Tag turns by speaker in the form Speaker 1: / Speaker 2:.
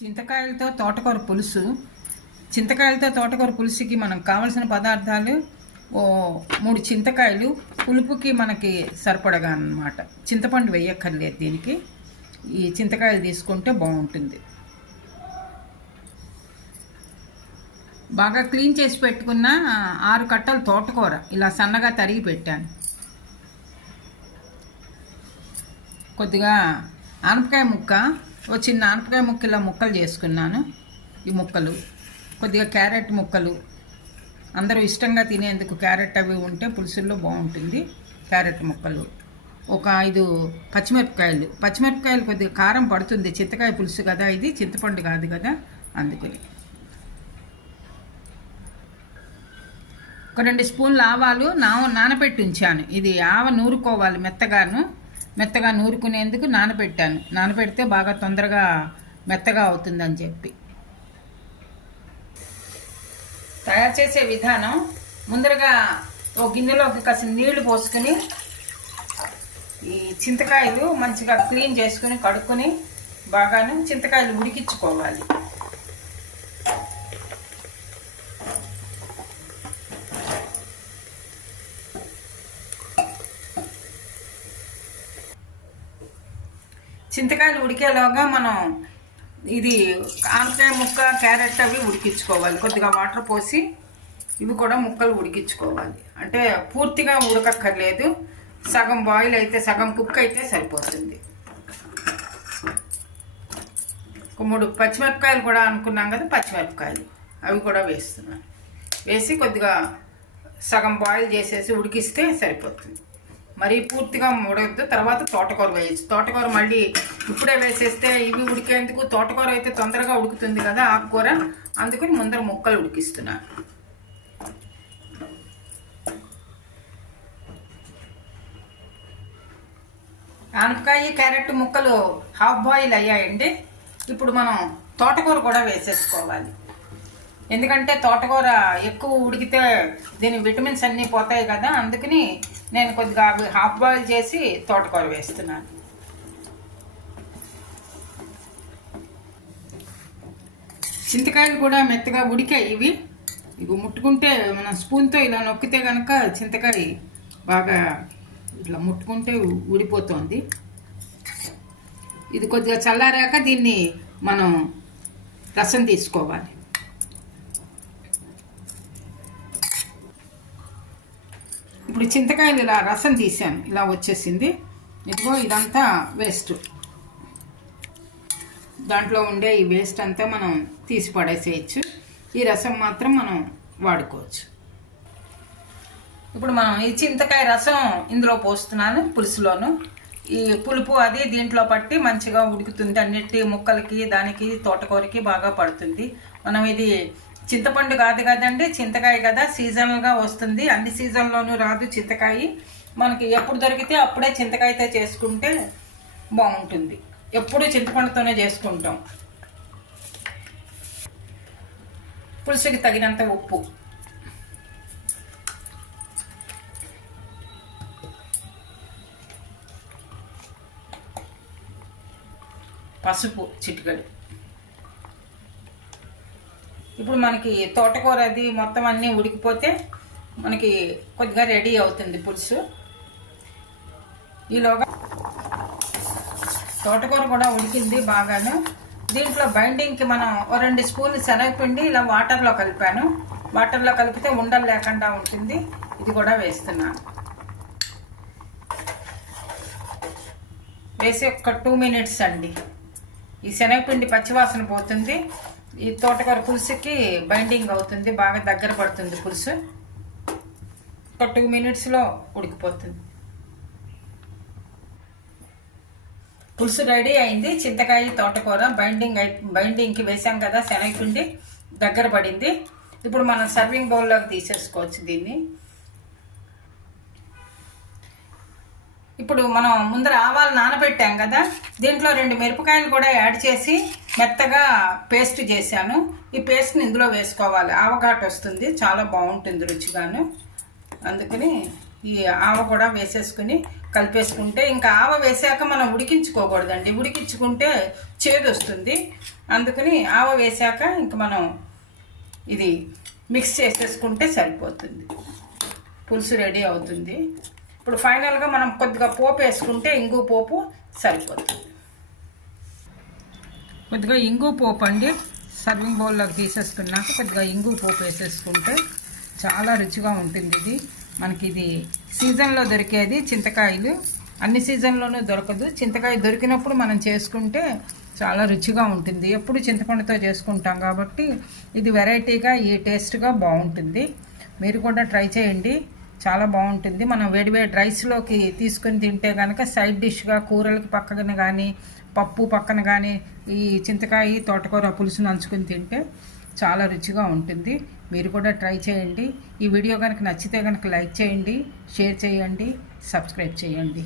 Speaker 1: చింతకాయలతో తోటకూర పులుసు. చింతకాయలతో తోటకూర పులుసుకి మనకు కావలసిన పదార్థాలు ఓ మూడు చింతకాయలు పులుపుకి మనకి సరిపడగా అన్నమాట. చింతపండు వేయక్కర్లేదు దీనికి. ఈ చింతకాయలు తీసుకుంటే బాగుంటుంది. బాగా క్లీన్ చేసి పెట్టుకున్న ఆరు కట్టలు తోటకూర. ఇలా సన్నగా తరిగి పెట్టాను. కొద్దిగా ఆనపకాయ ముక్క ఓ చిన్న ఆనపకాయ ముక్క ముక్కలు చేసుకున్నాను. ఈ ముక్కలు కొద్దిగా క్యారెట్ ముక్కలు. అందరూ ఇష్టంగా తినేందుకు క్యారెట్ అవి ఉంటే పులుసుల్లో బాగుంటుంది క్యారెట్ ముక్కలు. ఒక ఐదు పచ్చిమిరపకాయలు. పచ్చిమిరపకాయలు కొద్దిగా కారం పడుతుంది. చింతకాయ పులుసు కదా ఇది. చింతపండు కాదు కదా. అందుకని. ఒక రెండు స్పూన్లు ఆవాలు నా నానబెట్టి ఉంచాను. ఇది ఆవ నూరుకోవాలి మెత్తగాను. మెత్తగా నూరుకునేందుకు నానబెట్టాను. నానబెడితే బాగా తొందరగా మెత్తగా అవుతుందని చెప్పి. తయారు చేసే విధానం ముందరగా ఓ గిన్నెలోకి కాసిన నీళ్ళు పోసుకొని ఈ చింతకాయలు మంచిగా క్లీన్ చేసుకుని కడుక్కొని బాగాను చింతకాయలు ఉడికించుకోవాలి. చింతకాయలు ఉడికేలోగా మనం ఇది ఆనకాయ ముక్క క్యారెట్ అవి ఉడికించుకోవాలి. కొద్దిగా వాటర్ పోసి ఇవి కూడా ముక్కలు ఉడికించుకోవాలి. అంటే పూర్తిగా ఉడకక్కర్లేదు. సగం బాయిల్ అయితే సగం కుక్ అయితే సరిపోతుంది. ఒక మూడు పచ్చిమిరపకాయలు కూడా అనుకున్నాం కదా పచ్చిమిరపకాయలు. అవి కూడా వేస్తున్నాను. వేసి కొద్దిగా సగం బాయిల్ చేసేసి ఉడికిస్తే సరిపోతుంది. మరీ పూర్తిగా ఉడకద్దు తర్వాత తోటకూర వేయచ్చు. తోటకూర మళ్ళీ ఇప్పుడే వేసేస్తే ఇవి ఉడికేందుకు తోటకూర అయితే తొందరగా ఉడుకుతుంది కదా ఆకుకూర. అందుకని ముందర ముక్కలు ఉడికిస్తున్నాను ఆనపకాయ క్యారెట్ ముక్కలు హాఫ్ బాయిల్ అయ్యాయండి. ఇప్పుడు మనం తోటకూర కూడా వేసేసుకోవాలి. ఎందుకంటే తోటకూర ఎక్కువ ఉడికితే దీని విటమిన్స్ అన్నీ పోతాయి కదా అందుకని నేను కొద్దిగా అవి హాఫ్ బాయిల్ చేసి తోటకూర వేస్తున్నాను. చింతకాయలు కూడా మెత్తగా ఉడికాయి ఇవి. ఇవి ముట్టుకుంటే మనం స్పూన్తో ఇలా నొక్కితే కనుక చింతకాయ బాగా ఇట్లా ముట్టుకుంటే ఉడిపోతుంది ఇది కొద్దిగా చల్లారాక దీన్ని మనం రసం తీసుకోవాలి. ఇప్పుడు చింతకాయలు ఇలా రసం తీసాను ఇలా వచ్చేసింది. ఇదిగో ఇదంతా వేస్ట్. దాంట్లో ఉండే ఈ వేస్ట్ అంతా మనం తీసి పడేసేయచ్చు. ఈ రసం మాత్రం మనం వాడుకోవచ్చు. ఇప్పుడు మనం ఈ చింతకాయ రసం ఇందులో పోస్తున్నాను పులుసులోను. ఈ పులుపు అది దీంట్లో పట్టి మంచిగా ఉడుకుతుంది. అన్నిటి ముక్కలకి దానికి తోటకూరకి బాగా పడుతుంది. మనం ఇది చింతపండు కాదు కదండి చింతకాయ కదా సీజనల్గా వస్తుంది. అన్ని సీజన్లోనూ రాదు చింతకాయ. మనకి ఎప్పుడు దొరికితే అప్పుడే చింతకాయతో చేసుకుంటే బాగుంటుంది. ఎప్పుడు చింతపండుతోనే చేసుకుంటాం. పులుసుకి తగినంత ఉప్పు. పసుపు చిటికడు ఇప్పుడు మనకి తోటకూర అది మొత్తం అన్నీ ఉడికిపోతే మనకి కొద్దిగా రెడీ అవుతుంది పులుసు. ఈలోగా తోటకూర కూడా ఉడికింది బాగాను. దీంట్లో బైండింగ్కి మనం ఓ రెండు స్పూన్లు శనగపిండి ఇలా వాటర్లో కలిపాను. వాటర్లో కలిపితే ఉండలు లేకుండా ఉంటుంది. ఇది కూడా వేస్తున్నాను. వేసి ఒక టూ మినిట్స్ అండి. ఈ శనగపిండి పచ్చివాసన పోతుంది. ఈ తోటకూర పులుసుకి బైండింగ్ అవుతుంది బాగా దగ్గర పడుతుంది పులుసు. ఒక టూ మినిట్స్లో ఉడికిపోతుంది. పులుసు రెడీ అయింది. చింతకాయ తోటకూర బైండింగ్ అయి బైండింగ్కి వేసాం కదా శనగపిండి దగ్గర పడింది. ఇప్పుడు మనం సర్వింగ్ బౌల్లోకి తీసేసుకోవచ్చు దీన్ని. ఇప్పుడు మనం ముందర ఆవాలు నానబెట్టాం కదా దీంట్లో రెండు మిరపకాయలు కూడా యాడ్ చేసి మెత్తగా పేస్ట్ చేశాను. ఈ పేస్ట్ని ఇందులో వేసుకోవాలి. ఆవకాట వస్తుంది. చాలా బాగుంటుంది రుచిగాను. అందుకని ఈ ఆవ కూడా వేసేసుకుని కలిపేసుకుంటే ఇంకా ఆవ వేసాక మనం ఉడికించుకోకూడదండి. ఉడికించుకుంటే చేదు వస్తుంది అందుకని ఆవ వేసాక ఇంక మనం ఇది మిక్స్ చేసేసుకుంటే సరిపోతుంది. పులుసు రెడీ అవుతుంది. ఇప్పుడు ఫైనల్గా మనం కొద్దిగా పోపు వేసుకుంటే ఇంగు పోపు సరిపోతుంది. కొద్దిగా ఇంగు పోపు అండి. సర్వింగ్ బౌల్లోకి తీసేసుకున్నాక కొద్దిగా ఇంగు పోపు వేసేసుకుంటే చాలా రుచిగా ఉంటుంది ఇది. మనకి ఇది సీజన్లో దొరికేది చింతకాయలు. అన్ని సీజన్లోనూ దొరకదు. చింతకాయ దొరికినప్పుడు మనం చేసుకుంటే చాలా రుచిగా ఉంటుంది. ఎప్పుడు చింతపండుతో చేసుకుంటాం కాబట్టి ఇది వెరైటీగా ఈ టేస్ట్గా బాగుంటుంది. మీరు కూడా ట్రై చేయండి. చాలా బాగుంటుంది. మనం వేడివేడి రైస్లోకి తీసుకొని తింటే కనుక సైడ్ డిష్గా కూరలకి పక్కన కానీ పప్పు పక్కన కానీ ఈ చింతకాయ తోటకూర పులుసు నంచుకుని తింటే చాలా రుచిగా ఉంటుంది. మీరు కూడా ట్రై చేయండి. ఈ వీడియో కనుక నచ్చితే కనుక లైక్ చేయండి షేర్ చేయండి సబ్స్క్రైబ్ చేయండి.